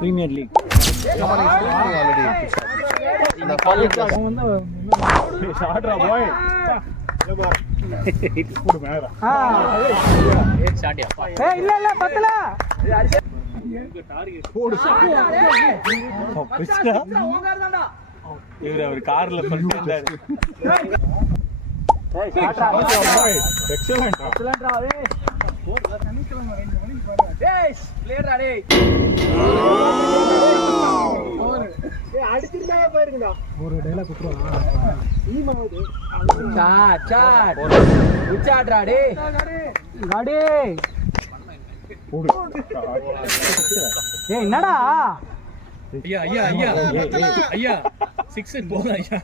Premier league already இந்த quality வந்து ஷாட்ரா பாய் கூட மேல ஷாட்டியா ஏய் இல்ல இல்ல பத்தல போடு பிஸ்டா இவரு அவர் கார்ல பண்ணிட்டாரு ஏய் ஷாட்ரா பாய் எக்ஸலென்ட் எக்ஸலென்ட்ரா டேய் டேய் பிளேயர்டா டேய் ஏய் அடிச்சிருந்தாங்க போயிருங்கடா ஒரு டயலாக் குத்துறா சாட் சாட் உச்சாட்ரா டேய் காடி போடு ஏய் என்னடா ஐயா ஐயா ஐயா ஐயா 6 போதா ஐயா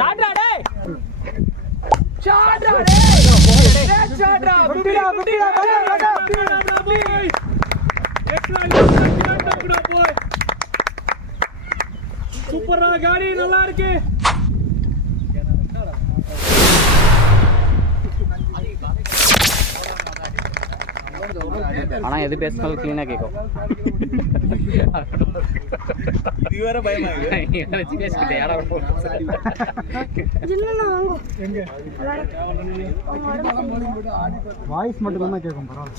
ஷாட்ரா டேய் ஷாட்ரா டேய் ஷாட்ரா குட்டிடா குட்டிடா போய் சூப்பரா காடி நல்லா இருக்கு ஆனா எது பேசினாலும் கிளீனா கேட்கும். இது வேற பயமா வச்சு பேசிக்கிட்டே யாரா வாய்ஸ் மட்டும் தான் கேட்கும் பரவாயில்ல.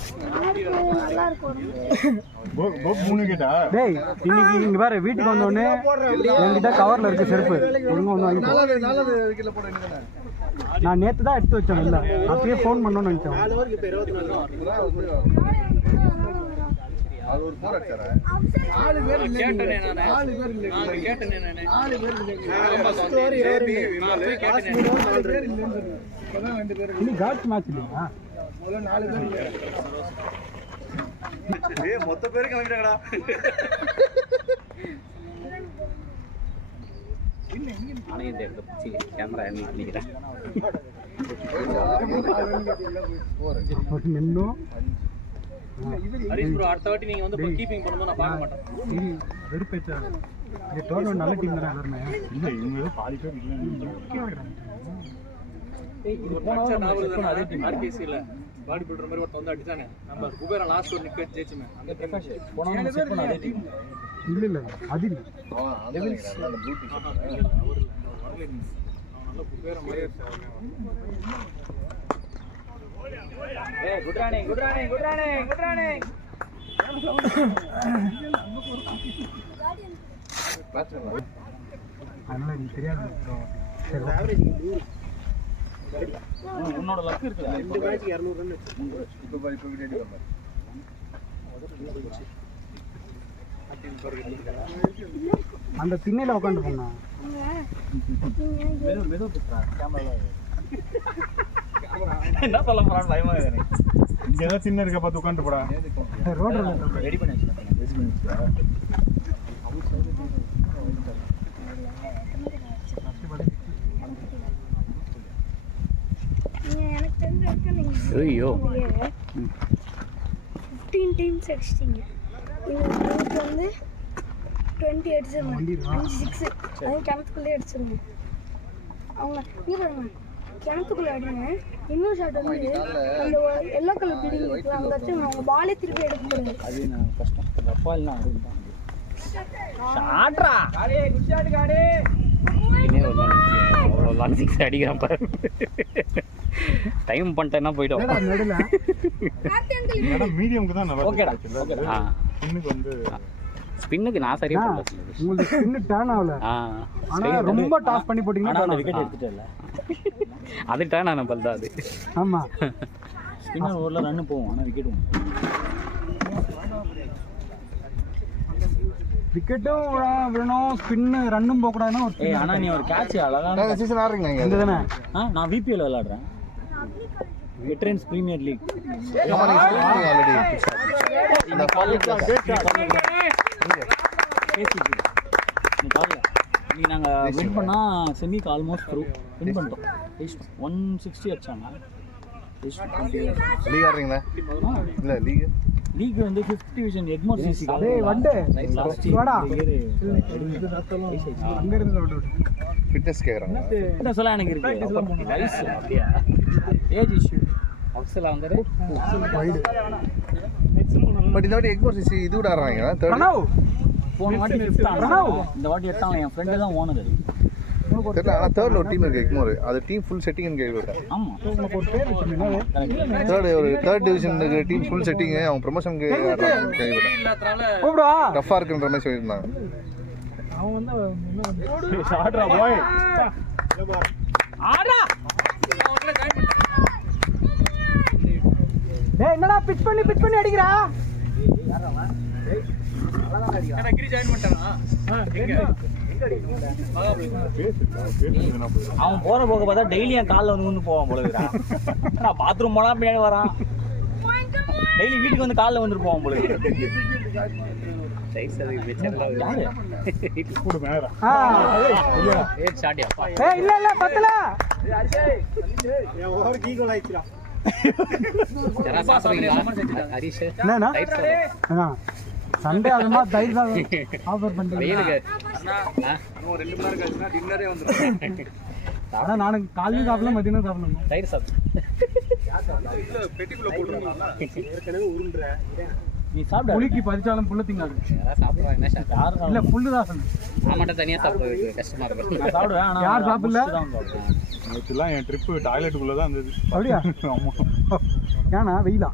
டேய் இன்னைக்கு இங்க பாரு வீட்டுக்கு வந்த உடனே என்கிட்ட கவர்ல இருக்கு செருப்பு ஒழுங்கா வந்து வாங்கி நான் நேத்து தான் எடுத்து வச்சேன். இல்ல அப்படியே ஃபோன் பண்ணணும்னு நினைச்சேன். இன்னைக்கு காட்சி மேட்ச் இல்லையா? மொத்த பேரு கிளம்பிட்டாங்கடா. கேமரா நினைக்கிறேன் நின்னும் ஹரிஷ் ப்ரோ அடுத்த வாட்டி நீங்க வந்து கீப்பிங் பண்ணும்போது நான் பார்க்க மாட்டேன். வெறுப்பேச்சா இந்த டோர்னமெண்ட் நல்ல டீம் தானே எல்லாருமே. இல்ல இவங்க பாதி பேர் இல்ல. அதே டீம் ஆர்கேசில பாடி பில்டர் மாதிரி ஒருத்தன் வந்து அடிச்சானே நம்ம குபேரா லாஸ்ட் ஒரு நிக்க ஜெயிச்சுமே அந்த பிரகாஷ் போனா அதே டீம் இல்ல இல்ல அது இல்ல நல்ல குபேரா மாதிரி ஏய் good running good running good running good running அதனால எனக்கு தெரியாது. உன்னோட லக் இருக்கு. இந்த மேட்ச் 200 ரன் இப்போ விக்கெட் வரல. அந்த திண்ணையில உட்காந்து போனா மெது பேசுறா கேமரால என்ன சொல்ல போறான்னு பயமா இருக்கு. இங்க ஏதாவது சின்ன இருக்க பார்த்து உட்காந்து போடா. ரோட்ல ரெடி பண்ணி ஐயோ 15 டைம்ஸ் அடிச்சிட்டீங்க. இன்னைக்கு வந்து 20 அடிச்சிருங்க. 6 அது கிணத்துக்குள்ளே அடிச்சிருங்க. அவங்க இங்கே பாருங்க கிணத்துக்குள்ளே அடிங்க. இன்னொரு ஷாட் வந்து அந்த எல்லோ கலர் பில்டிங் இருக்கு அங்கே வச்சுருங்க. அவங்க பாலே திருப்பி எடுக்கக்கூடாது. அது நான் கஷ்டம் அப்பா இல்லை ஷாட்ரா காடே குட் ஷாட் காடே அவ்வளோ லாங் சிக்ஸ் அடிக்கிறான் பாரு. டைம் பண்ணிட்டேன்னா போயிடும். நடுல மீடியம்க்கு தான் நல்லா ஓகேடா. இன்னைக்கு வந்து ஸ்பின்னுக்கு நான் சரியா போடல. உங்களுக்கு ஸ்பின் டர்ன் ஆகல. ஆனா ரொம்ப டாஸ் பண்ணி போட்டீங்கன்னா ஆனால் விக்கெட் எடுத்துட்டேன்ல அது டர்ன் ஆன பல் தான் அது. ஆமா ஸ்பின்னர் ஓவரில் ரன்னு போகும் ஆனால் விக்கெட் விக்கெட்டும் விழணும் ஸ்பின்னு ரன்னும் போக கூடாதுன்னா ஒரு ஏய் ஆனால் நீ ஒரு கேட்ச் அழகான சீசன் ஆடுறீங்க நீங்க இந்த தானே நான் விபிஎல் விளையாடுறேன். Veterans premier league. ஆல்ரெடி இந்த குவாலிட்டி நீ பாருங்க நீ நாங்கள் வின் பண்ணால் செமிக்கு ஆல்மோஸ்ட் த்ரூ வின் பண்ணிட்டோம். 160 அடிச்சாங்க. லீக் ஆடுறீங்களா? இல்ல லீக் லீக் வந்து 5th டிவிஷன் எக்மோர் சிசி டேய் வண்டு வாடா அங்க இருந்து விடு ஃபிட்னஸ் கேக்குறாங்க. என்ன சொல்ல எனக்கு இருக்கு வயசு அப்படியே ஏஜ் இஷ்யூ அக்ஸலா வந்து வைடு பட் இந்த வாட்டி எக்மோர் சிசி இது விட ஆடுறாங்க தேர்ட் பிரணவ் போன வாட்டி ஃபிஃப்த் பிரணவ் இந்த வாட்டி எடுத்தாங்க. என் ஃப்ரெண்டு தான் ஓனர். தெரியல. ஆனால் தேர்ட்ல ஒரு டீம் இருக்கு எக்மோர். அது டீம் ஃபுல் செட்டிங்னு கேள்விப்பட்டேன். ஆமா, உனக்கு ஒரு பேர் இருக்கு என்னது தேர்ட் டிவிஷன் இருக்கிற டீம் ஃபுல் செட்டிங். அவன் ப்ரொமோஷனுக்கு கேள்விப்பட்டேன். இல்லாதனால கூப்பிடுவா டஃப்பாக இருக்குன்ற மாதிரி சொல்லியிருந்தாங்க. அவன் வந்து ஷாட்ரா பாய். ஆடா அவங்கள ஜாயின் பண்ணிட்டாங்க. டேய் என்னடா பிச் பண்ணி அடிக்கிறா ஏன்னா கிரி ஜாயின் பண்ணிட்டானா? அவன் போற போக பார்த்தா டெய்லி என் காலில் வந்து போவான் போல இருக்குடா. நான் பாத்ரூம் போனா பின்னாடி வரான். டெய்லி வீட்டுக்கு வந்து காலில் வந்துட்டு போவான் போல இருக்கு. இல்ல பத்தல என்னண்ணா சண்டே அதுமா தயிர் ஆஃபர் பண்ணுறேன். ஒரு 2 மணி நேரம் கழிச்சுனா டின்னரே வந்துடும். ஆனால் நான் காலையும் சாப்பிடலாம் மதியானம் சாப்பிடணும். தயிர் சாப்பிடு. பெட்டிக்குள்ள போட்டுருவாங்க. நீ சாப்பிடு. புளிக்கு பதிச்சாலும் புல்ல திங்காது. யாராவது சாப்பிடுவாங்க. என்ன சாப்பிடு? யாரும் இல்லை புல்லு தான் சொல்லு. நான் மட்டும் தனியாக சாப்பிடுறது கஷ்டமா இருக்கும். நான் சாப்பிடுவேன். ஆனால் யார் சாப்பிடல? நேற்றுலாம் என் ட்ரிப்பு டாய்லெட்டுக்குள்ளே தான் இருந்தது. அப்படியா? ஏன்னா வெயிலா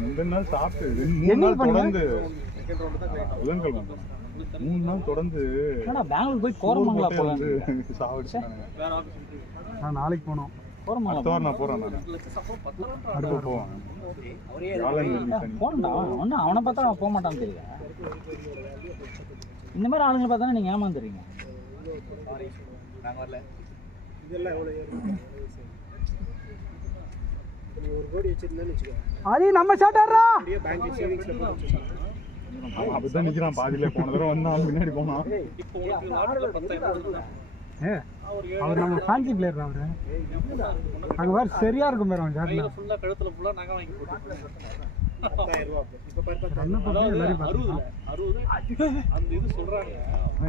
முந்தின நாள் சாப்பிட்டு 3 நாள் தொடர்ந்து புதன்கிழமை 3 நாள் தொடர்ந்து பெங்களூர் போய் கோரமங்கலா போல வந்து சாப்பிடுச்சாங்க. நான் நாளைக்கு போனோம். அடுத்த நான் போகிறேன். நான் போவேன். போனடா ஒன்றும் அவனை பார்த்தா அவன் போக மாட்டான்னு தெரியல. இந்த மாதிரி ஆளுங்களை பார்த்தா நீங்கள் ஏமாந்துறீங்க. அது நம்ம ஷாட் ஆடுறா. அப்படிதான் நிற்கிறான் பாதியிலே. போன தடவை வந்தான் முன்னாடி போனான். இப்போ உங்களுக்கு நாட்டுல 10,000 அவர் நம்ம ஃபேன்சி பிளேயர் அவரு. அங்கே வேறு சரியா இருக்கும் பேர் அவன் ஷாட்ல. ஃபுல்லா கழுத்துல ஃபுல்லா நகை வாங்கி போட்டு 10,000 ரூபாய். இப்ப பாரு என்ன பண்ணுறது எல்லாரையும் 60 அந்த இது சொல்றாங்க.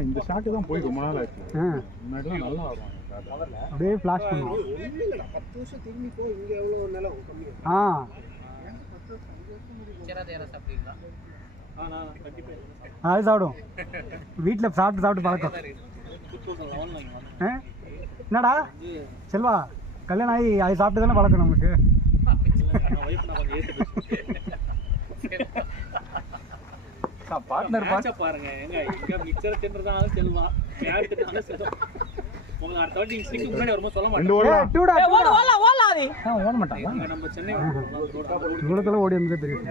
இந்த ஷாட்டு தான் போய் ரொம்ப நாள் ஆச்சு. முன்னாடிலாம் நல்லா ஆடுவாங்க. அப்படியே ஃப்ளாஷ் பண்ணுவோம். 10 வருஷம் திரும்பி போய் இங்கே எவ்வளோ நிலம் கம்மியாக சாப்பிட்டீங்களா? நான் கண்டிப்பா அது சாப்பிடும். வீட்டில் சாப்பிட்டு பழக்கம். 2011 என்னடா செல்வா கல்யாணம் ஆகி அது சாப்பிட்டு தானே பழக்கம் நமக்கு. பார்ட்னர் பாருங்க. எங்க மிக்சர் தின்றதாலும் செல்வா, யார் தின்றதாலும் செல்வா. உங்களுக்கு அடுத்த வாட்டி ஸ்டிக்கு முன்னாடி வரும்போது சொல்ல மாட்டேன். ஓட மாட்டாங்க. நம்ம சென்னை இவ்வளோத்துல ஓடி வந்து தெரியும்.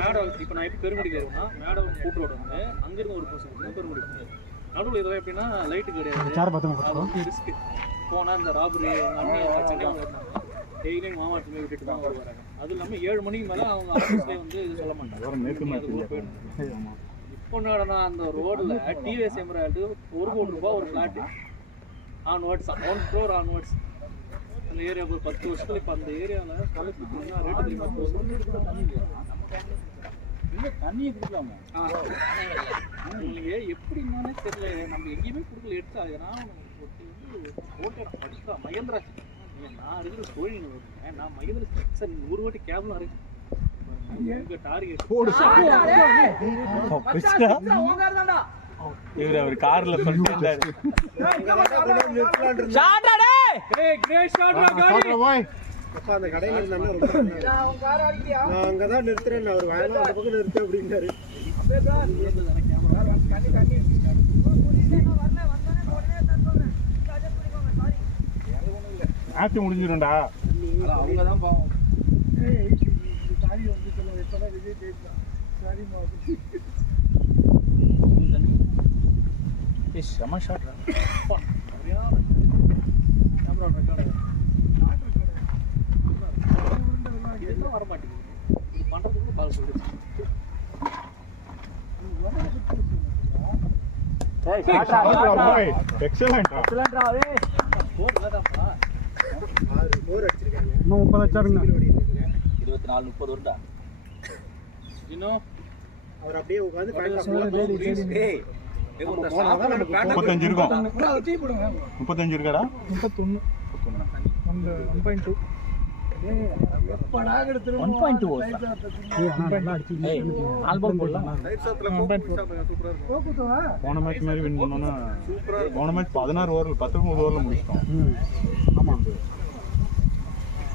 மேடம் இப்போ நான் எப்படி பெருங்குடி வருவேன்னா மேடம் கூட்டு ரோடு வந்து அங்கிருந்து ஒரு பர்சன் பெருங்குடி நடுவில் இதெல்லாம் எப்படின்னா லைட்டு கிடையாது. ரிஸ்க் போனால் இந்த ராபரி சென்னை வாங்க டெய்லியும் மாமாட்டமே விட்டுட்டு தான் வருவாங்க. அது இல்லாமல் 7 மணிக்கு மேலே அவங்க ஆஃபீஸ்லேயே வந்து இது சொல்ல மாட்டாங்க. இப்போ என்னடா அந்த ரோடில் டிவிஎஸ் எம்ராய்டு 1 கோடி ரூபாய் ஒரு ஃப்ளாட்டு ஆன்வர்ட்ஸ் 1 crore ஆன்வர்ட்ஸ். அந்த ஏரியாவுக்கு ஒரு 10 வருஷத்துல இப்போ அந்த ஏரியாவில் ரேட்டு தெரியுமா? தண்ணியை கொடுக்கலாமா? உங்களுக்கு எப்படின்னாலே தெரியல. நம்ம எங்கேயுமே கொடுக்கல. எடுத்து அதனால ஓட்டை படிக்கிறா மகேந்திரா. நான் இருக்கிற கோயில் நான் மகேந்திர சார் 100 வாட்டி கேப்லாம் இருக்கு. எங்க டார்கெட் இவர் அவர் கார்ல பண்ணிட்டாரு. அந்த கடையில் இருந்தாலும் ரொம்ப நான் அங்கே தான் நிறுத்துறேன். அவர் வேணும் அந்த பக்கம் நிறுத்து அப்படின்னாரு. ஆட்சி முடிஞ்சிடும்டா. அவங்க தான் பாவம். செம ஷாட். இதெல்லாம் வர மாட்டேங்குது. இது பண்றதுக்கு பால் சொல்லுது. எக்ஸலென்ட். போர்லதான்ப்பா. போர் அடிச்சிருக்காங்க. இன்னும் 30 வச்சாருங்க. 24-30 வருடா. இன்னும் அவர் அப்படியே உட்காந்து 35 இருக்கும். 35 இருக்காடா? 31 அந்த 1.2 1.2 ஓவர் நல்லா அடிச்சு ஆல்பம் போடலாம். போன மேட்ச் மாதிரி வின் பண்ணோம்னா போன மேட்ச் 16 ஓவரில் 19 ஓவரில் முடிச்சிட்டோம். ஆமாம்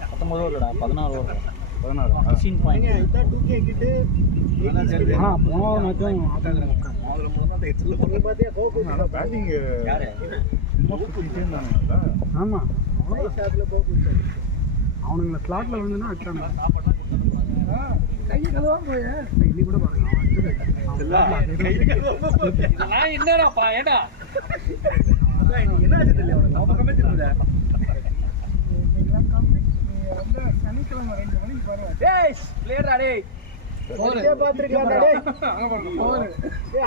19 ஓவர்டா 16 ஓவர் 16 16 பாயிண்ட். இதான் 2K கிட்டு ஆனால் போன மேட்சும் நீ பாத்தியா கோகு ஆனால் பேட்டிங் ஆமாம் ஷாட்ல கோகு அவனுங்களை ஸ்லாட்டில் வந்துன்னா அடிச்சானுங்க. இன்னி கூட பாருங்க அவன் அடிச்சது. இதெல்லாம் என்னடாப்பா ஏடா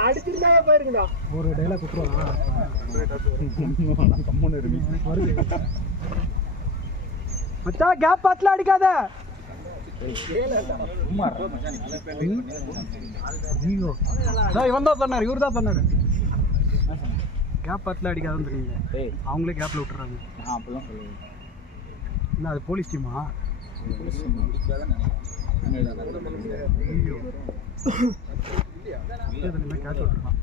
அடிச்சிருந்தாங்க பாருங்கடா. ஒரு டைலாக் குத்துருவான் கம்மன் இருக்கு. வருது மச்சா கேப் பார்த்துல அடிக்காத. ஐயோ இவன் தான் சொன்னார், இவர் தான் சொன்னார் கேப் பார்த்துல அடிக்காதுன்னு தெரியுங்க. ஏய் அவங்களே கேப்ல விட்டுறாங்க. நான் அப்படிலாம் சொல்லுவேன். இல்லை அது போலீஸ் டீமா? ஐயோ கேட்ச் விட்டுருக்கான்.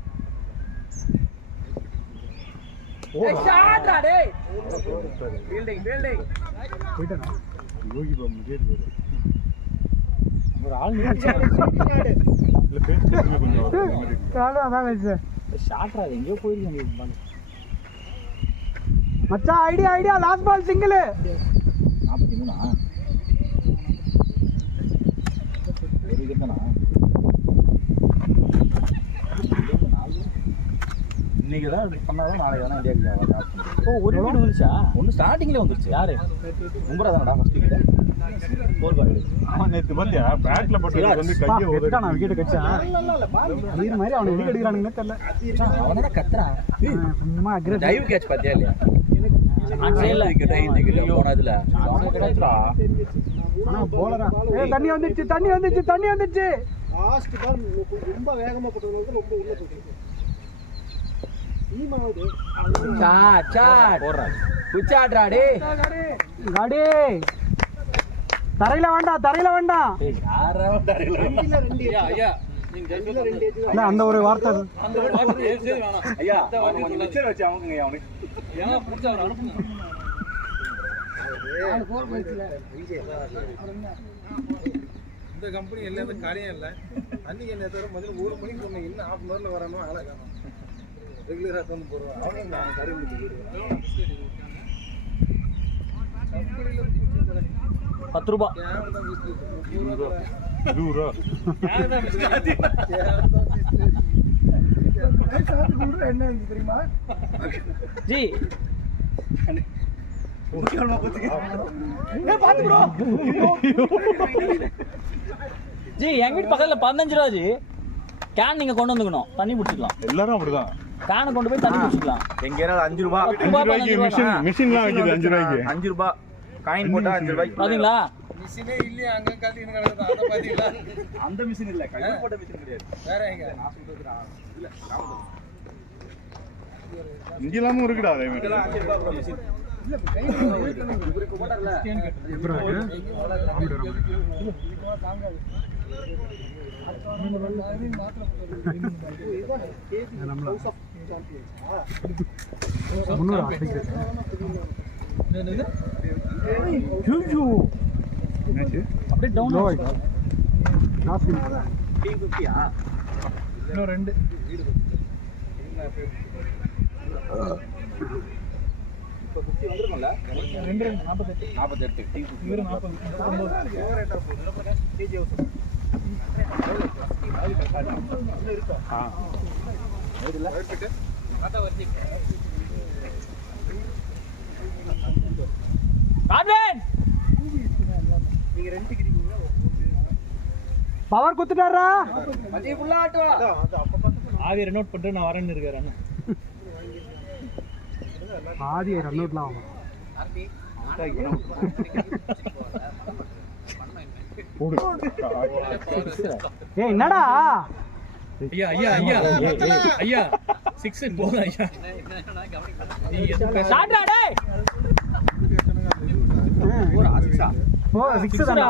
போயிட்டானா யோகி பாபு முஜேத் பேரு. ஒரு ஆள் இல்லை பேசுறது கொஞ்சம் அதான் ஷாட்ரா எங்கேயோ போயிருக்கீங்க. மச்சான் ஐடியா லாஸ்ட் பால் சிங்கிள். 43 ஒரு விக்கெட் தானா? இன்னைக்கு தான் பண்ணாதான் நாளைக்கு தானே இந்தியாவுக்கு ஆவாது. ஓ ஒரு விக்கெட் வந்துருச்சா? ஒன்று ஸ்டார்டிங்லேயே வந்துருச்சு. யாரு மும்பரா தானடா ஃபர்ஸ்ட் விக்கெட். போல் பாரு. அவன் நேற்று பார்த்தியா பேட்டில் பட்டு வந்து கையை நான் விக்கெட் கட்சா ஐயர் மாதிரி அவனை எதுக்கு எடுக்கிறானுங்கன்னே தெரியல. அவனோட கத்துறான். சும்மா அக்ரெசிவ். டைவ் கேட்ச் பாத்தியா இல்லையா? ஆனா போலரா தண்ணி வந்துச்சு. லாஸ்ட் பால் ரொம்ப வேகமா போட்டது ரொம்ப உள்ள போயிருக்கு. காடி தரையில வேண்டாம். ஐயா நீங்க இல்ல அந்த ஒரு வார்த்தை அந்த ஒரு வார்த்தை ஏசே வேணாம் ஐயா. இந்த வார்த்தை மிச்சர் வச்சு அவங்க அவனுக்கு ஏன்னா புடிச்சா அவர் அனுப்புங்க. இந்த கம்பெனி எல்லாமே காரியம் இல்லை. அன்னைக்கு என்ன தவிர முதல்ல 1 மணிக்கு சொன்னேன். இன்னும் ½ மணில வரணும். ஆளை காணும். ரெகுலரா வந்து போடுவோம். அவங்க நான் கடை முடிச்சு 10 ரூபா 20 ரூபா. என்ன தெரியுமா ஜி ஜி எங்க வீட்டு பக்கத்துல 15 ரூபா ஜி. கேன் நீங்க கொண்டு வந்துக்கணும், தண்ணி பிடிச்சிக்கலாம். எல்லாரும் அப்படிதான். கேனை கொண்டு போய் தண்ணி பிடிச்சிக்கலாம். எங்க ஏரியால 5 ரூபா 5 ரூபாய்க்கு மிஷின்லாம் வைக்குது. 5 ரூபாய்க்கு 5 ரூபா காயின் போட்டா 5 ரூபாய்க்கு. பாத்தீங்களா? மிஷினே இல்லையா? அங்க காட்டி என்ன கிடக்குது அத பாத்தீங்களா? அந்த மிஷின் இல்ல, கையில் போட்ட மிஷின் கிடையாது. வேற எங்க? இல்ல இங்கெல்லாமும் இருக்குடா அதே மாதிரி. இதெல்லாம் 5 ரூபாய் மிஷின். இல்ல கையில இவருக்கு போடறல. தாங்காது. அப்படியே டவுன் டீம் 50யா? இன்னும் 2 இப்போ 50 வந்துருக்கும்ல? 2 48 48 டீம் 50. இவரு 40 நீங்க 2 கிட்டீங்களா? பவர் குத்துட்டாரா? மஜி ஃபுல்லா ஆட்டுவா. அது அப்ப பார்த்து ஆவி ரெனோட் பண்ணிட்டு நான் வரேன்னு இருக்காரு அண்ணா. ஆதி ரன் அவுட்லாம் ஆகும். ஏய் என்னடா ஐயா ஐயா ஐயா ஐயா 6 போதும் ஐயா. நீ எது பேச ஸ்டார்ட்ரா டேய். ஒரு 6 ஓ 6 தானா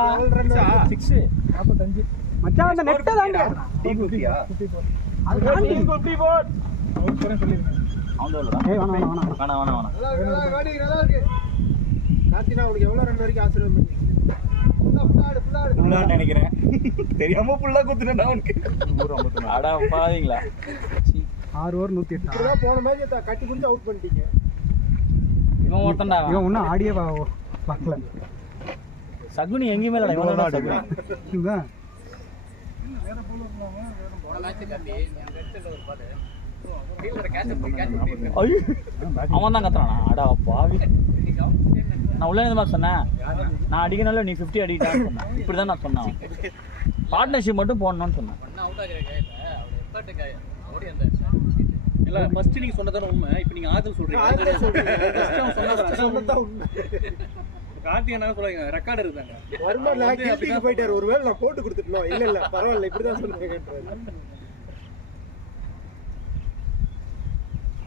6 மச்சான் அந்த நெட்ட தாண்டி T50 அது தாண்டி அவன் எவ்வளோடா ஏய் வேணாம் வேணாம் நல்லா இருக்கு கார்த்தினா உனக்கு எவ்வளவு ரன் வரைக்கும் ஆசீர்வாதம் பண்ணி ஃபுல்லான்னு நினைக்கிறேன் தெரியாம ஃபுல்லா குத்துட்டேன் அவனுக்கு அடா பாவீங்களா 6 ஓவர் 108 இப்பதான் போன மேட்ச் கட்டி குடிச்சு அவுட் பண்ணிட்டீங்க. இவன் ஒருத்தன்டா இவன் இன்னும் ஆடியே பார்க்கல சகுனி எங்கேயுமே இல்லை இவன் தான் சகுனி இதுதான் ஐயோ அவன் தான் கத்துறானா அடா பாவி நான் உள்ள இந்த மாதிரி சொன்னேன் நான் அடிக்கனால நீ 50 அடிக்கிட்டான்னு சொன்னேன் இப்படி தான் நான் சொன்னேன் பார்ட்னர்ஷிப் மட்டும் போடணும்னு சொன்னேன் இல்ல ஃபர்ஸ்ட் நீங்க சொன்னதான உண்மை இப்போ நீங்க ஆதல் சொல்றீங்க ஃபர்ஸ்ட் அவன் சொன்னதா உண்மை கார்த்தி என்ன சொல்றீங்க ரெக்கார்ட் இருக்குதாங்க வருமால கில்டிக்கு போயிட்டாரு ஒருவேளை நான் போட்டு கொடுத்துட்டேன் இல்ல பரவாயில்லை இப்படி தான் சொல்றீங்க.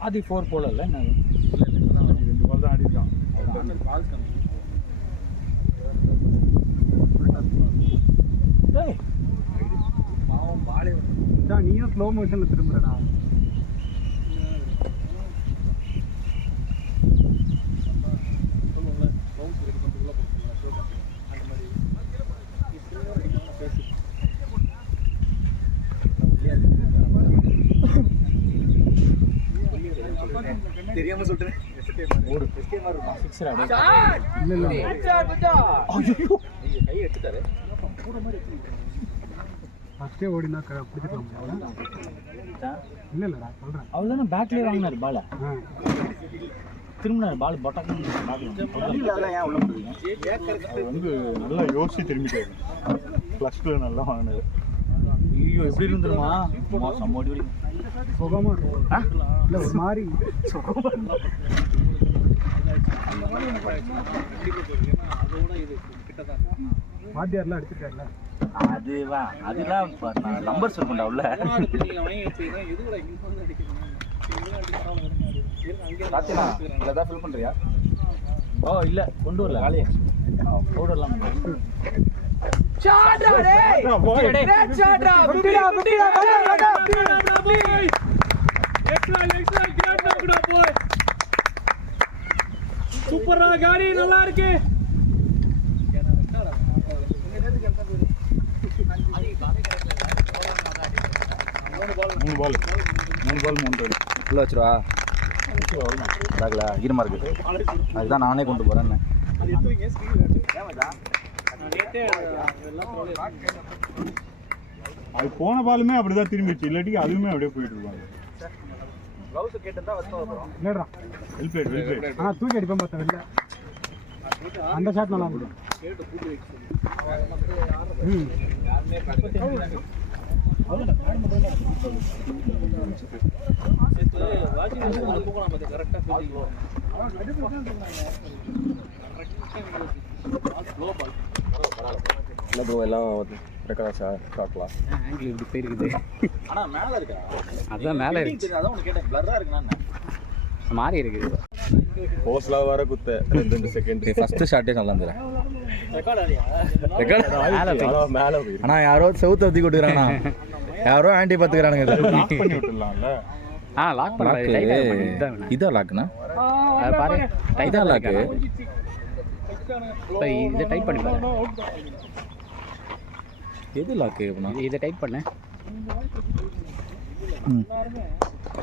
ஆதி 4 போல இல்லை என்ன 2 பால் தான் ஆடிருக்கான். ஏய் பாவம் பாலே மச்சான் நீயும் ஸ்லோ மோஷன்ல திரும்புறடா தெரியாம சொல்றேன் ஓடு சிக்ஸர் அடி இல்ல ஐயோ கை எடுத்துட்டாரு ஃபர்ஸ்டே ஓடினா பிடிச்சிக்கலாம் இல்லடா சொல்றேன் அவர் தானே பேக்லேயே வாங்கினார் பாலை ஆ திரும்பினார் பால் பட்டாக்கு ஏன் உள்ள போடுறீங்க அவர் வந்து நல்லா யோசிச்சு திரும்பிட்டாரு. ப்ளஸ்ல நல்லா வாங்கினாரு. ஐயோ எப்படி இருந்துருமா மோசம் ஓடி ஓடி சுகமா இருக்கும் இல்ல ஒரு மாதிரி அதோட இது கிட்டதான் வாத்தியார்லாம் அடிச்சிட்டாருல அதெல்லாம் நம்பர்ஸ் இருக்கும்டா உள்ள நீங்க வாங்கி வச்சீங்கன்னா எதுக்குடா இங்க வந்து அடிக்கிறீங்க கார்த்தினா இதான் ஃபில் பண்றியா? ஓ இல்ல கொண்டு வரல காலையே பவுடர்லாம் சூப்பரா காடி நல்லா இருக்கு. மூணு பால் 3 ரன். உள்ள வச்சிருவா பேக்ல ஈரமா இருக்கு அதுதான் நானே கொண்டு போறேன். அது போன பாலுமே அப்படிதான் திரும்பிச்சு. இல்லாட்டி அதுவுமே அப்படியே போயிட்டு இருப்பாங்க. க்ளவுஸ் கேட்டதா வச்சு வரோம். இல்லடா வெல் பிளேட். ஆ தூக்கி அடிப்பேன் பார்த்தேன் வெளில அந்த ஷாட் நல்லா இருந்தது. என்ன ப்ரோ எல்லாம் ரெக்கார்டா ஷாட்லாம் ஆங்கிள் இப்படி போயிருக்குது ஆனா மேல இருக்கா அதான் மேலே இருக்கு அதான் உனக்கு கேட்டேன் பிளரா இருக்குன்னா மாறி இருக்குது போஸ்லாம் வர குத்த 2 செகண்ட் ஃபர்ஸ்ட் ஷாட்டே நல்லா இருந்தது ரெக்கார்ட் மேல போய் ஆனா யாரோ செவுத்த ஊத்தி கொட்டுறானா யாரோ ஆன்டி பாத்துக்கறானுங்க லாக் பண்ணி விட்டுறலாம்ல. லாக் பண்ண இதா லாக்னா பாரு டைட்டா லாக் இப்போ இதை டைப் பண்ணி பாரு எது லாக் இதை டைப் பண்ணு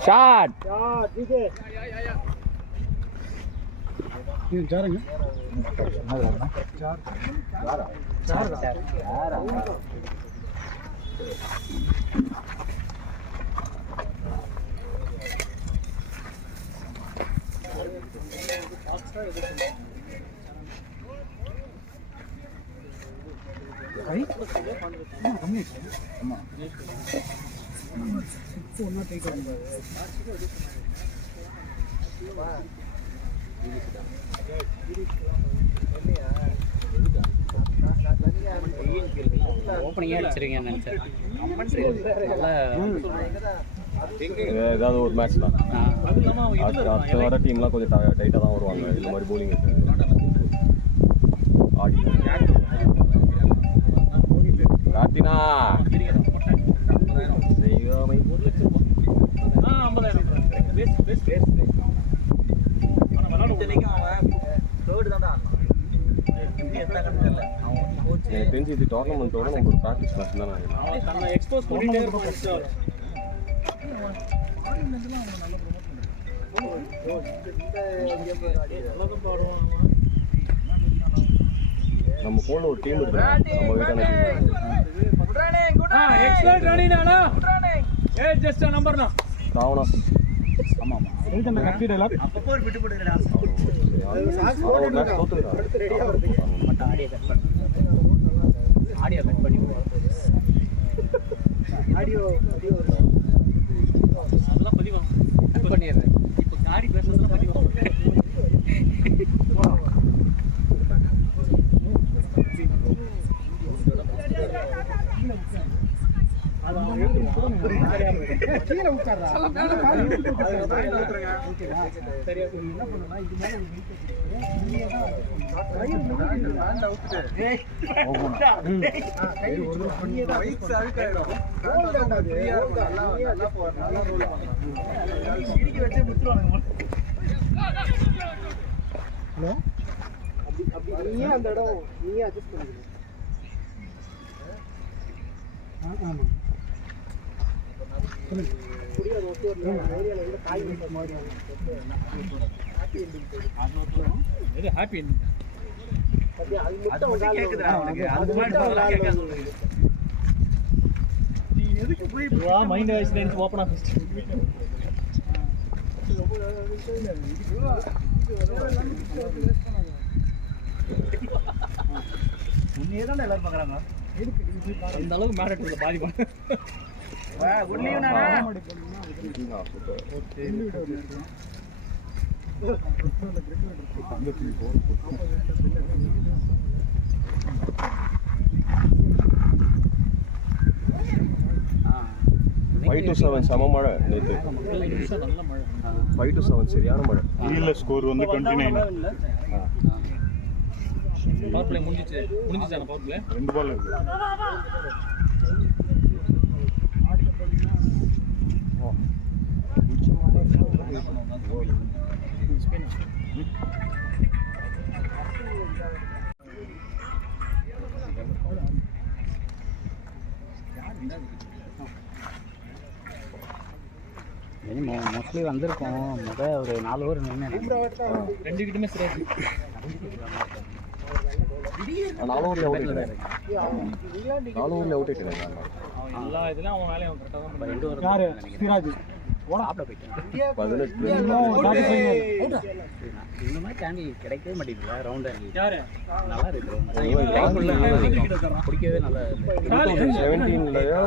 ஷாட் இது ஜாருங்க ஓப்பனிங்கே அடிச்சிருக்கீங்கன்னு நினச்சேன் ஏதாவது ஒரு மேட்ச் தான் அடுத்த வர டீம்லாம் கொஞ்சம் டைட்டாக தான் வருவாங்க இந்த மாதிரி போலிங் ஆடி எனக்கு தெரிஞ்சு இது டோர்னமெண்ட்டோட நம்ம ஒரு ப்ராக்டிஸ் மேட்ச் தான் அவன் தன்னை எக்ஸ்போஸ் பண்ணிட்டே இருப்பான் இன்ஸ்டால. நம்ம போன ஒரு டீம் இருக்கு நம்ம வீட்டான டீம் எக்ஸ்போர்ட் ரெடிடாடா. ஏய் ஜஸ்ட் நம்பர்னா ராவணா ஆமா ஆமா எதுக்கு அந்த கத்தி டயலாக் அப்பப்போ ஒரு விட்டு போட்டுடா அவன் மேட்ச் தோத்துறான் மட்ட ஆடியோ கட் பண்ணு ஆடியோ கட் பண்ணி அதெல்லாம் பதிவாகும் பண்ணிடுறேன். இப்போ காடி பேசுறதுலாம் பதிவாகும். கீழே உட்கார்றா அந்த இடம் நீயே அட்ஜஸ்ட் பண்ணிக்கணும். ஆமா happy mind voice open of முன்னே தான் எல்லாரும் பார்க்குறாங்க அந்த அளவுக்கு மேரேஜ்ல பாதிப்பாங்க. ஃபைவ் டு 7 செம மழை நேற்று. 5 to 7 சரியான மழை. கீழே ஸ்கோர் வந்து 29. பவர் பிளே முடிஞ்சிச்சான பவர் பிளே 2 பால் இருக்கு. மோஸ்ட்லி வந்திருக்கோம் ஒரு 4 ஓவர் நின்று 2 கிட்டமே சரியாச்சு. 4 ஓவர்ல அவுட் ஆயிட்டாரு. 4 ஓவர்ல அவுட் ஆயிட்டாரு. எல்லா இதுலயும் அவன் வேலையை அவன் கரெக்டாக தான் பண்ணுவான். 2 ஓவர் யாரு சிராஜ் சாப்பிட போயிட்டேன் 18 இந்த மாதிரி கேண்டி கிடைக்கவே மாட்டேங்குது ரவுண்டா யாரு நல்லா இருக்கு பிடிக்கவே நல்லா 17லயோ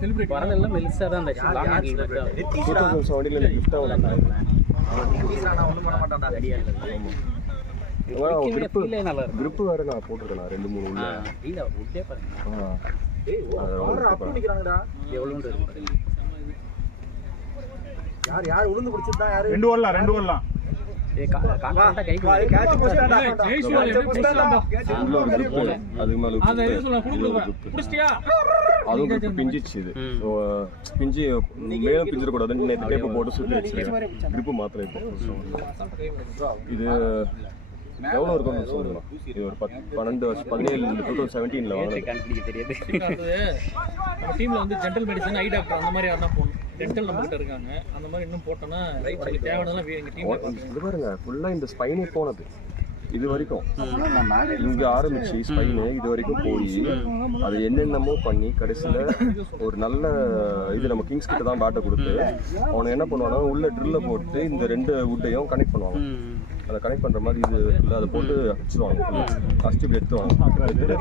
செலிபிரேட் வரதெல்லாம் மெலிசா தான் இருந்துச்சு லாங் ஹேண்டில் 2017ல கிஃப்ட் ஆவல. ரெடியா grip நல்லா இருக்கு grip வேற நான் போட்டுட்டேன் 2-3 உள்ள. இல்ல உட்டே பாருங்க எவ்வளவு இருக்கு பாருங்க. யார் உளுந்து பிடிச்சிட்டா யாரு 2 ஓவர்லாம் கான்ஃபிடன்ட்டா கைக்கு உள்ள ஒரு grip அதுக்கு மேல அந்த இது சொல்ல குடுக்குறேன் புடிச்சிட்டியா அதுவும் grip பிஞ்சிச்சு இது. ஸோ பிஞ்சு மேலும் பிஞ்சிட கூடாதுன்னு நேற்று டேப்பை போட்டு சுற்றி வச்சிருக்கேன். grip மாத்திரம் இப்போ இது எவ்வளோ இருக்கும்னு சொல்லுங்க. இது ஒரு 12 வருஷம் 17 2017ல வாங்கினது. கண்டுபிடிக்க தெரியாது. நம்ம டீம்ல வந்து ஜென்ரல் மெடிசன் ஐ டாக்டர் அந்த மாதிரி யாரா போகணும். டென்டல் நம்ம கிட்ட இருக்காங்க. அந்த மாதிரி இன்னும் போட்டோம்னா தேவையானதெல்லாம் எங்க டீம்ல இது பாருங்க ஃபுல்லா இந்த ஸ்பைனே போனது இது வரைக்கும். இங்க ஆரம்பிச்சு ஸ்பைனு இது வரைக்கும் போய் அது என்னென்னமோ பண்ணி கடைசியில ஒரு நல்ல இது நம்ம கிங்ஸ் கிட்ட தான் பேட்டை கொடுத்து அவனை என்ன பண்ணுவானா உள்ள ட்ரில்ல போட்டு இந்த 2 வுட்டையும் கனெக்ட் பண்ணுவாங்க. அதை கனெக்ட் பண்ணுற மாதிரி இது இல்லை அதை போட்டு வச்சுருவாங்க. ஃபஸ்ட்டு இப்படி எடுத்துவாங்க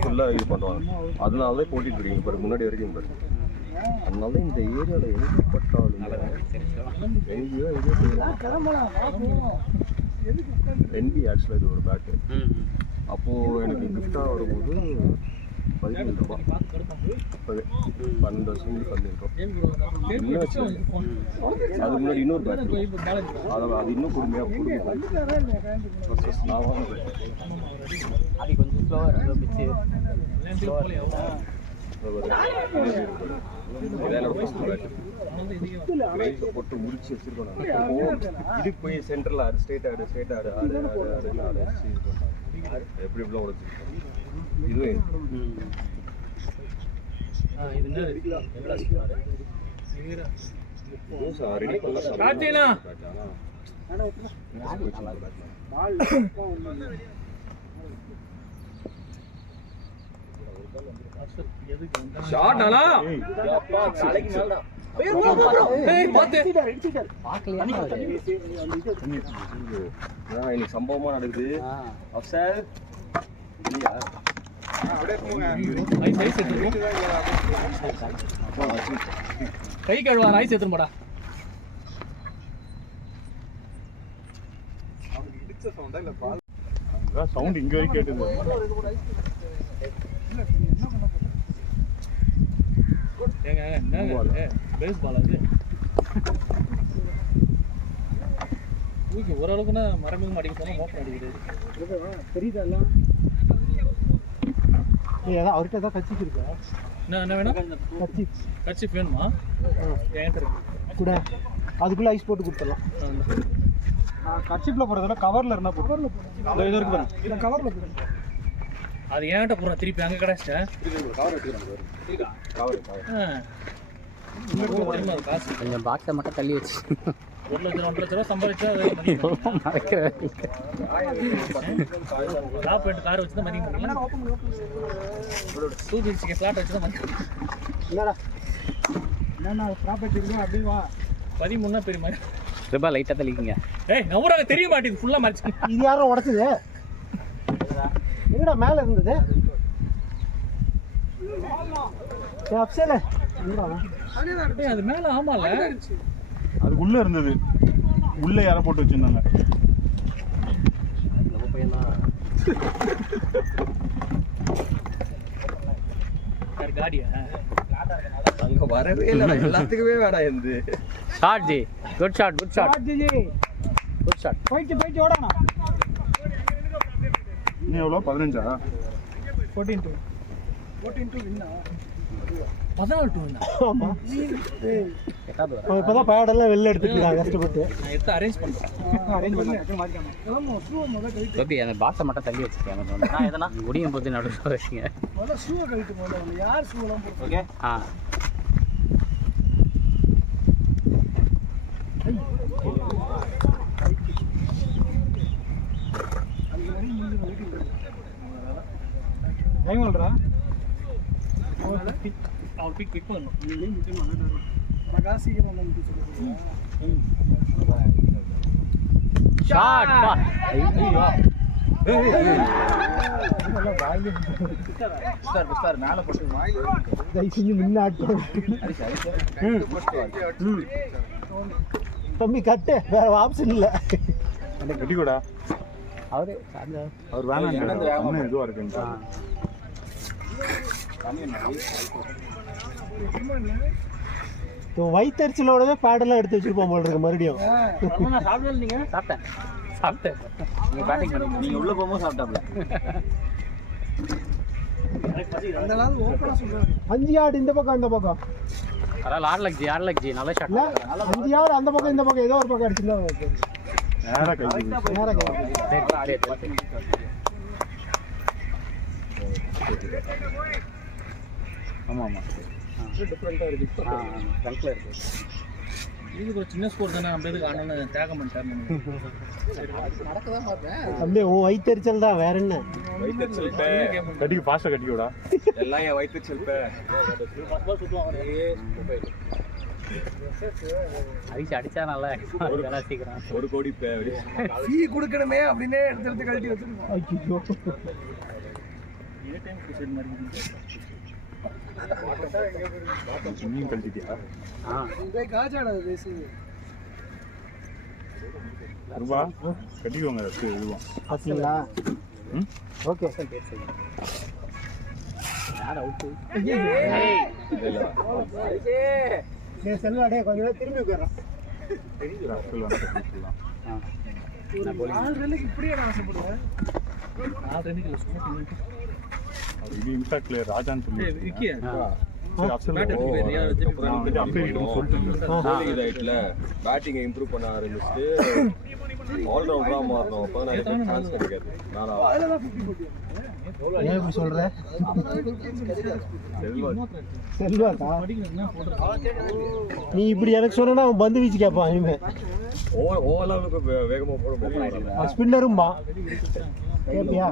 ஃபுல்லாக இது பண்ணுவாங்க. அதனால தான் போட்டிட்டு இருக்கீங்க பாரு முன்னாடி வரைக்கும் பாரு. அதனால இந்த ஏரியாவில் எங்கே பட்டாலும் எங்கேயோ என்பி ஆக்சுவலாக இது ஒரு பேட்டு. அப்போது எனக்கு கிஃப்டாக வரும்போது 17 ரூபா 12 வருஷம் 17 ரூபா இன்னும் வச்சுருக்கேன். அதுக்கு முன்னாடி இன்னொரு பேட் அது இன்னும் கொடுமையாக கொடுக்கும். அது கொஞ்சம் ஸ்லோவாக இருந்துச்சு. போட்டு முடிச்சு வச்சிருக்கோம். இதுக்கு போய் சென்டரில் ஆடு ஸ்ட்ரெயிட் ஆடு எப்படி எப்படிலாம் உடைச்சிருக்கோம். இதுவே இது என்ன ரெடி பண்ணலாம். கார்த்தினா ஷாட் அலா நாளைக்கு மேல தான். ஏய் பாத்து இன்னைக்கு சம்பவமா நடக்குது. அப்சர் இல்லையா? ஐஸ் எடுத்துறோம். கை கழுவா ஐஸ் எடுத்துறோம் போடா. சவுண்ட் இங்க வரைக்கும் கேட்டது. ஏங்க என்னங்க பேஸ் பால் அது ஊக்கி ஓரளவுக்குன்னா மரமிக மாட்டிக்க போனால் மோப்பம் அடிக்கிறது தெரியுதா எல்லாம் ஏதாவது அவர்கிட்ட ஏதாவது கட்சிக்கு இருக்கா என்ன வேணும் கட்சி கட்சி வேணுமா என்கிட்ட இருக்கு கூட அதுக்குள்ளே ஐஸ் போட்டு கொடுத்துடலாம் கட்சிப்பில் போடுறதுல கவரில் இருந்தால் கவரில் போடுறேன் இது இருக்கு இல்லை கவரில் போடுறேன் அது என்கிட்ட போடுறேன் திருப்பி அங்கே கிடச்சிட்டேன் காசு கொஞ்சம் பாக்ஸை மட்டும் தள்ளி வச்சு 1 லட்சம் 1.5 லட்ச ரூபா சம்பாதிச்சா டாப் எண்ட் கார் வச்சு தான் மதிக்க முடியும் 2 BHK ஃபிளாட் வச்சு தான் மதிக்க என்னென்ன ப்ராப்பர்ட்டி இருக்கு அப்படி வா 13 பெரிய மாதிரி ரூபாய் லைட்டாக தள்ளிக்கிங்க. ஏய் நவுறாங்க தெரிய மாட்டேங்குது ஃபுல்லாக மறைச்சு இது யாரும் உடச்சுது எங்கடா மேலே இருந்தது அப்சலே அது மேலே ஆமால அதுக்குள்ள இருந்தது. உள்ள யாரை போட்டு வச்சிருந்தாங்க. காடியா அங்க வரவே இல்லை. எல்லாத்துக்குமே வேணாம் இருந்து. ஷாட் ஜி good shot good shot good shot. போயிட்டு ஓடணும். இன்னும் எவ்வளோ 15 14 வின்னா 14 ஆமாம் இப்போ தான் பேடெல்லாம் வெளில எடுத்துக்கலாம் கஷ்டப்பட்டு நான் எடுத்து அரேஞ்ச் பண்ணுறேன் அரேஞ்ச் பண்ணேன் கோபி அந்த பாக்ஸை மட்டும் தள்ளி வச்சுக்கேன். நான் எதனா முடியும் போது நடுவில் வச்சுங்க. முதல்ல ஷூவை கழிட்டு போதும் யார் ஷூவெல்லாம் போட்டு ஓகே ஆ டைம் சொல்கிறா அவர் பிக் பண்ணணும் சீக்கிரம் ஷாட் பா ஸ்டார் மேலே போட்டு தயவுசெஞ்சு முன்னாடி தம்பி கட்டு வேற ஆப்ஷன் இல்லை கட்டிக்கூடா. அவரு அவர் வேணாம் இதுவாக இருக்குங்க. வயிற்றுச்சலோடவே பேடெல்லாம் எடுத்து வச்சிருப்போம் போல இருக்கு மறுபடியும். சாப்பிடல நீங்க சாப்பிட்டேன் நீங்க பேட்டிங் பண்ணி நீங்க உள்ள போகும்போது சாப்பிட்டாப்ல 5 யார்டு இந்த பக்கம் அந்த பக்கம் அதான் 6 லட்சம் நல்ல ஷாட். 5 யார்டு அந்த பக்கம் இந்த பக்கம் ஏதோ ஒரு பக்கம் அடிச்சுதான் நேராக கை ஆமாம் டிஃப்ரெண்டாக இருக்கு. ஃப்ரண்ட்ல இருக்கு. இதுக்கு ஒரு சின்ன ஸ்கோர் தானே நம்ம எதுக்கு அண்ணன் தியாகம் பண்ணிட்டாரு. அப்படியே உன் வயிற்றுச்சல் தான் வேற என்ன. கட்டிக்கு ஃபாஸ்ட்டாக கட்டிக்கூடா. எல்லாம் என் வயிற்று செல்ப அடிச்சா நல்லா சீக்கிரம் 1 கோடி ஃபீ கொடுக்கணுமே அப்படின்னே எடுத்து கழட்டி வச்சிருக்கோம். ஐயோ இதே டைம் குசைட் மாதிரி நீயும் கழட்டிட்டியா? காஜாடா பேசு ரூபா கட்டிக்கோங்க. இதுவா பார்த்தீங்களா? ஓகே யார் அவுட்டு செல்வாடே கொஞ்சம் நேரம் திரும்பி உட்கார்றான். இப்படியே நான் ஆசைப்படுவேன். 4 ரன்னுக்கு சும்மா இது இம்பாக்ட்ல ராஜான்னு சொல்லி விக்கி பேட்டிங்கை இம்ப்ரூவ் பண்ண ஆரம்பிச்சுட்டு ஆல்ரவுண்டரா மாறணும். அப்பதான் நிறைய பேர் சான்ஸ் கிடைக்காது. ஏன் இப்படி சொல்ற? செல்வாக்கா நீ இப்படி எனக்கு சொன்னா அவன் பந்து வீச்சு கேட்பான். இனிமே ஓவலாவுக்கு வேகமா போட முடியும். ஸ்பின்னரும் பா கேப்பியா?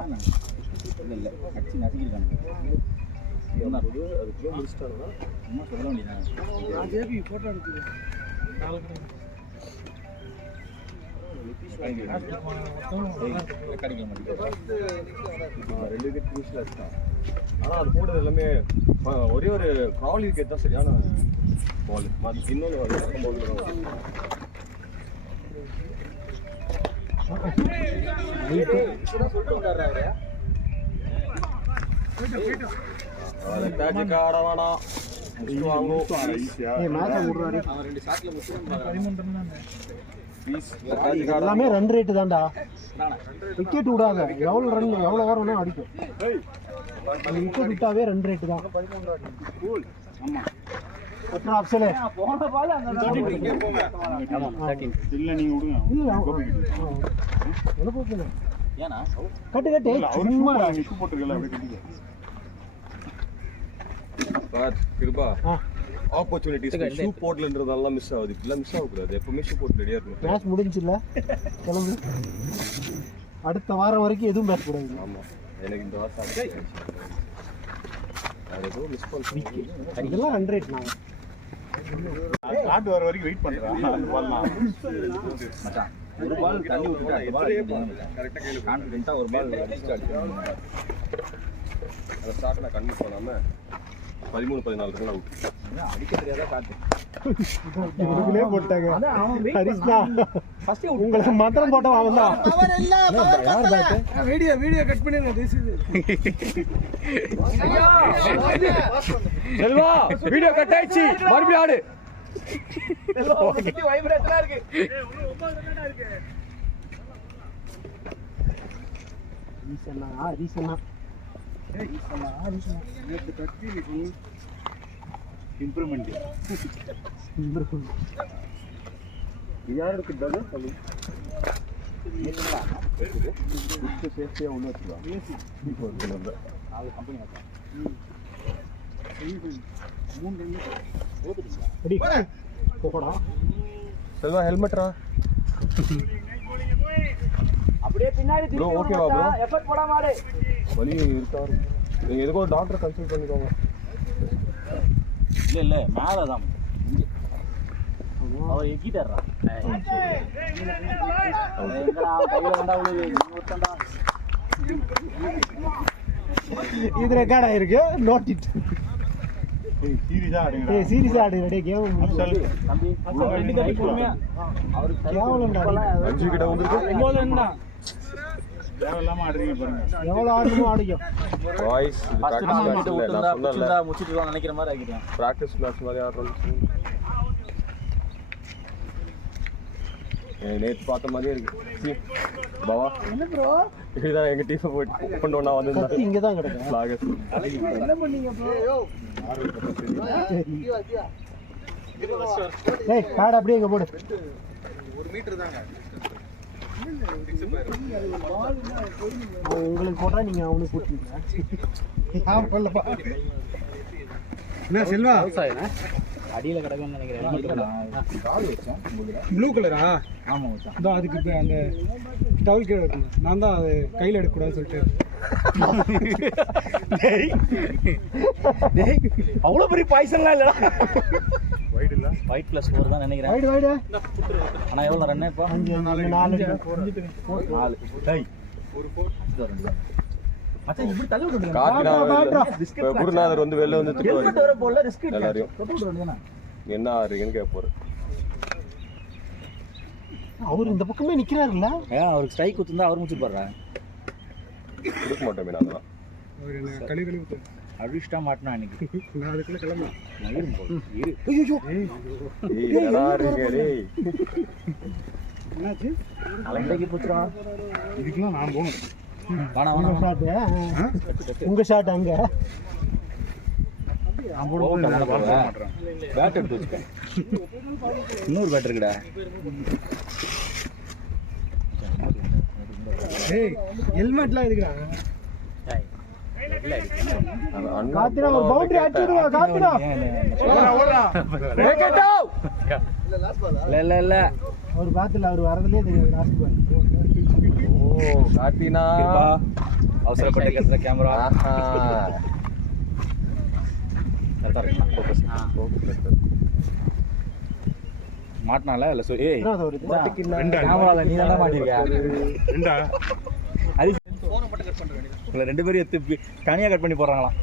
ஆனா அது போடுறது எல்லாமே ஒரே ஒரு கிராலி விக்கெட் தான் சரியான பால். இன்னொன்று ஆட வேணாம். எல்லாமே ரன் ரேட்டு தான்டா. விக்கெட் விடாத. எவ்வளோ ரன் எவ்வளோ ஓவர்னா அடிக்கும். விக்கெட் விட்டாவே ரன் ரேட்டு தான். ஆப்ஷனே கட்டு கட்டு சும்மா கிருபா ஆப்பர்ச்சுனிட்டிஸ் ஷூ போட்லன்றதெல்லாம் மிஸ் ஆகுது. இப்பெல்லாம் மிஸ் ஆகக்கூடாது. எப்பவுமே ஷூ போட்டு ரெடியா இருக்கணும். மேட்ச் முடிஞ்சுல கிளம்பு. அடுத்த வாரம் வரைக்கும் எதுவும் பேசக்கூடாது. ஆமா எனக்கு இந்த வாரம் ஏதோ மிஸ் பண்ணி இதெல்லாம் ரன் ரேட் நான் காட்டு வர வரைக்கும் வெயிட் பண்றேன். அந்த பால் மச்சான் ஒரு பால் தண்ணி ஊத்திட்டா அந்த பால் கரெக்ட்டா கையில கான்ஃபிடென்ட்டா ஒரு பால் அடிச்சு அடிச்சோம். அத ஸ்டார்ட்ல கன்வின்ஸ் பண்ணாம 13-14 ரன் அவுட். அடிக்க தெரியாத காத்து இவங்களே போட்டாங்க. ஹரிஸ்னா ஃபர்ஸ்ட் உங்களுக்கு மாத்திரம் போட்டவன் அவன் தான். யார் பேட்? வீடியோ கட் பண்ணிடுங்க தேசிது. செல்வா வீடியோ கட் ஆயிச்சு. மறுபடியும் ஆடு. செல்வா சுத்தி வைப்ரேஷனா இருக்கு. ரீசனா இம்ப்ரூவ்மெண்ட் யாருக்கு தான சொல்லு. இது சேஃப்டியா உள்ள வச்சுக்கலாம். இப்போ வந்து அது கம்பெனி வச்சா போடா செல்வா ஹெல்மெட்ரா. அப்படியே பின்னாடி ப்ரோ ஓகேவா ப்ரோ? எஃபர்ட் போடாம ஆடு. வலி இருக்கா? நீங்க எதுக்கு ஒரு டாக்டரை கன்சல்ட் பண்ணிக்கோங்க. இல்ல மேல தான் அவர் எக்கிட்டாரா. எங்கடா கையில வந்தா உழுது ஒருத்தண்டா. இது ரெக்கார்ட் ஆயிருக்கு. Note it. சீரியஸா ஆடுங்க. சீரியஸா ஆடுங்க. டேய் கேம் தம்பி ரெண்டு கட்டி பொறுமையா அவருக்கு கேவலம்டா. 5 கிட்ட வந்திருக்கு. 9 என்ன தேவையில்லாம ஆடுறீங்க பாருங்க. எவ்வளவு ஆடுமோ ஆடிக்கும். வாய்ஸ் பிராக்டிஸ் மேட்ச் இல்ல. நான் சொன்னல முடிச்சிட்டு நினைக்கிற மாதிரி ஆகிட்டேன். பிராக்டிஸ் மேட்ச் மாதிரி ஆடுறோம். நேத்து பார்த்த மாதிரியே இருக்கு. பாவா என்ன ப்ரோ? இதுதான் எங்க டீம் போயிட்டு கொண்டு வந்தா வந்து இங்க தான் கிடக்கு. ஃபிளாகஸ் என்ன பண்ணீங்க ப்ரோ? ஏய் காட் அப்படியே இங்க போடு. 1 மீட்டர் தாங்க. உங்களுக்கு போட்டா நீங்க அவனுக்கு போட்டுருங்க. நான் பண்ணலப்பா. என்ன செல்வா? அடியில கிடக்குன்னு நினைக்கிறேன். கால் வச்சேன் ப்ளூ கலரா? ஆமா வச்சேன். அதோ அதுக்கு இப்போ அந்த டவுல் கீழே இருக்குங்க. நான் தான் அது கையில் எடுக்கக்கூடாதுன்னு சொல்லிட்டு. அவ்வளோ பெரிய பாய்சன்லாம் இல்லடா. வைட் இல்ல. ஒயிட் ப்ளஸ் 4 தான் நினைக்கிறேன். Wide wide. ஆனா எவ்வளோ ரன் இப்போ? 4 4. டேய் ஒரு 4 மச்சான் இப்படி தள்ளி விட்டுங்க. காட்டினா குருநாதர் வந்து வெளில வந்து ஹெல்மெட் வர போல ரிஸ்க் எல்லாரையும் தொட்டு விட்டுறேன். என்ன ஆறீங்கன்னு கேட்பாரு. அவர் இந்த பக்கமே நிக்கிறாருல்ல. அவருக்கு ஸ்ட்ரைக் குத்துந்தா அவர் முடிச்சு போடுறாரு. கொடுக்க மாட்டோமே நாங்க. அவர் என்ன கழுவி அடிஷ்டா மாட்டனா இன்னைக்கு. நான் அதுக்குள்ள கிளம்புறேன். நான் இரு போ. இரு. ஐயோ ஏய் என்னடா இருக்கே டேய். என்னாச்சு? அலண்டைக்கு புத்ரா. இதுக்குலாம் நான் போணும். வாடா வாடா. உங்க ஷாட் அங்க. பேட் எடுத்து வச்சுக்கேன். இன்னொரு பேட் இருக்குடா. ஹெல்மெட்லாம் இருக்குடா. காத்தினா ஒரு பவுண்டரி அடிச்சிடுவா. காத்தினா இல்ல அவர் பாத்துல அவர் வரதுலயே தெரியும் லாஸ்ட் பால். ஓ காட்டினா அவசரப்பட்ட கட்டுற கேமரா மாட்டினால இல்ல சொல்லி கேமரால நீ தானே மாட்டிருக்கியா? இல்ல 2 பேரும் எடுத்து தனியா கட் பண்ணி போடுறாங்களாம்.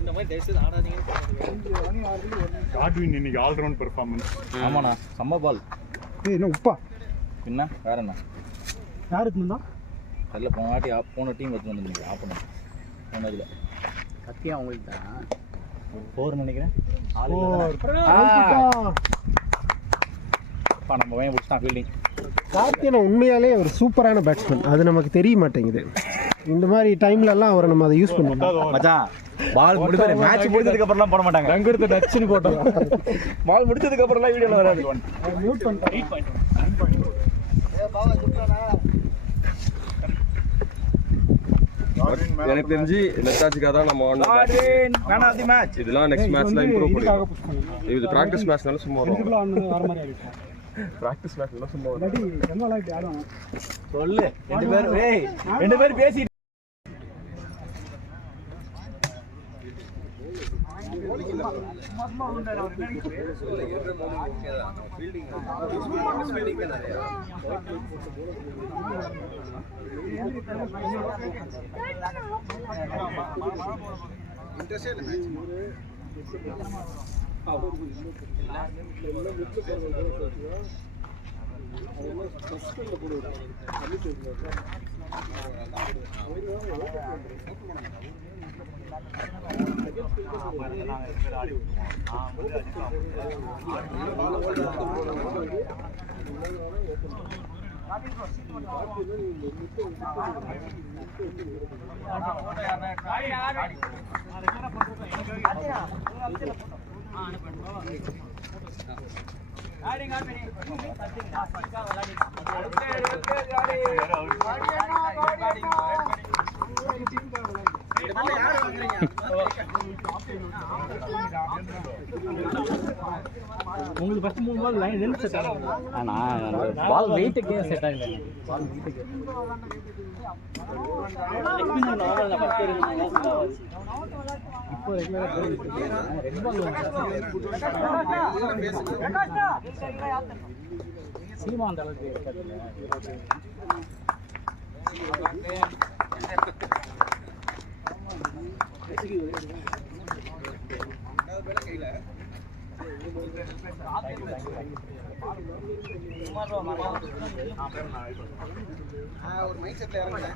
இந்த மாதிரி தயவுசெய்து ஆடாதீங்கன்னு காட்வின் இன்னைக்கு ஆல் ரவுண்ட் பெர்ஃபார்மன்ஸ். ஆமாண்ணா செம்ம பால். என்ன உப்பா என்ன வேற என்ன யாருக்கு இருந்தா அதில் போன டீம் எடுத்து வந்து ஆஃப் பண்ண போனதில் கத்தியா அவங்களுக்கு தான் 4 நினைக்கிறேன். நம்ம பையன் பிடிச்சிட்டான் ஃபீல்டிங். கார்த்தியனை உண்மையாலே ஒரு சூப்பரான பேட்ஸ்மேன். அது நமக்கு தெரிய மாட்டேங்குது. இந்த மாதிரி டைம்லலாம் அவரை நம்ம அதை யூஸ் பண்ணுவோம். மச்சான் பால் முடிஞ்சது மேட்ச் முடிஞ்சதுக்கு அப்புறம்லாம் போட மாட்டாங்க. அங்க எடுத்து டச்சுன்னு போட்டோம். பால் முடிஞ்சதுக்கு அப்புறம்லாம் வீடியோல வராது. மியூட் பண்ணிட்டேன். எனக்கு தெரிஞ்சு நெத்தாச்சிக்காக தான் நம்ம வேணாம் மேட்ச். இதெல்லாம் நெக்ஸ்ட் மேட்ச்ல இம்ப்ரூவ் பண்ணிக்கலாம். இது பிராக்டிஸ் மேட்ச்னால சும்மா வரும். வர மாதிரி ஆயிடுச்சு. பிராக்டிஸ் மேட்ச்னால சும்மா வரும். இல்லாட்டி செம்மலா இப்படி ஆடுவாங்க. சொல்லு 2 பேர் பேசி உங்களுக்கு ஃபர்ஸ்ட் 3 பால் லைன் லென்த் செட் ஆகும். ஆனா பால் வெயிட்டுக்கே செட் ஆகல. பால் வெயிட்டுக்கே நார்மலா ஃபர்ஸ்ட் இப்போ ரெகுலரா ரெட் பால் சீமா அந்த அளவுக்கு இருக்காதுல்ல. ஒரு மைண்ட் செட்ல இறங்குறேன்.